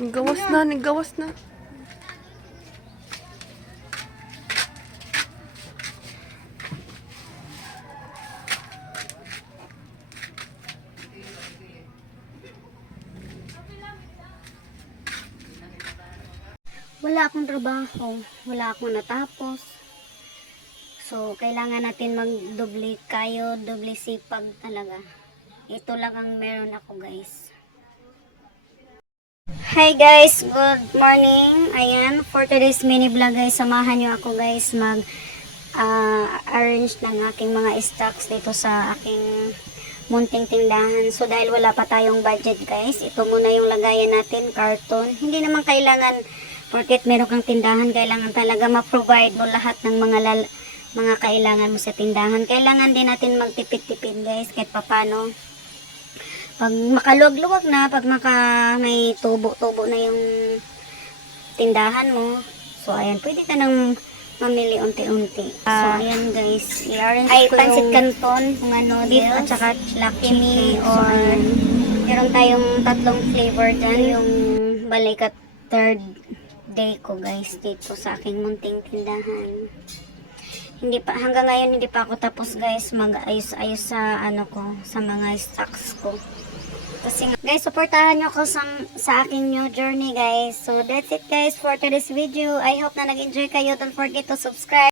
Nagawas na, nagawas na. Wala akong trabaho, wala akong natapos. So, kailangan natin magdoble kayo, doble sipag talaga. Ito lang ang meron ako, guys. Hi guys, good morning. Ayan, for today's mini vlog guys, samahan nyo ako guys mag arrange ng aking mga stocks dito sa aking munting tindahan. So, dahil wala pa tayong budget guys, ito muna yung lagayan natin, karton. Hindi naman kailangan porket meron kang tindahan, kailangan talaga ma-provide mo lahat ng mga kailangan mo sa tindahan. Kailangan din natin magtipid-tipid guys, kahit papano. Pag makaluwag-luwag na, pag may tubo-tubo na yung tindahan mo, so ayan, pwede ka nang mamili unti-unti. So ayan guys, i-arrange ko pansit canton, kung ano, beef at saka chicken, or meron tayong tatlong flavor dyan, yung balikat third day ko guys dito sa aking munting tindahan. Hanggang ngayon hindi pa ako tapos guys mag-ayos-ayos sa sa mga stocks ko. Kasi guys, supportahan nyo ako sa aking new journey guys. So that's it guys for today's video. I hope na nag-enjoy kayo. Don't forget to subscribe.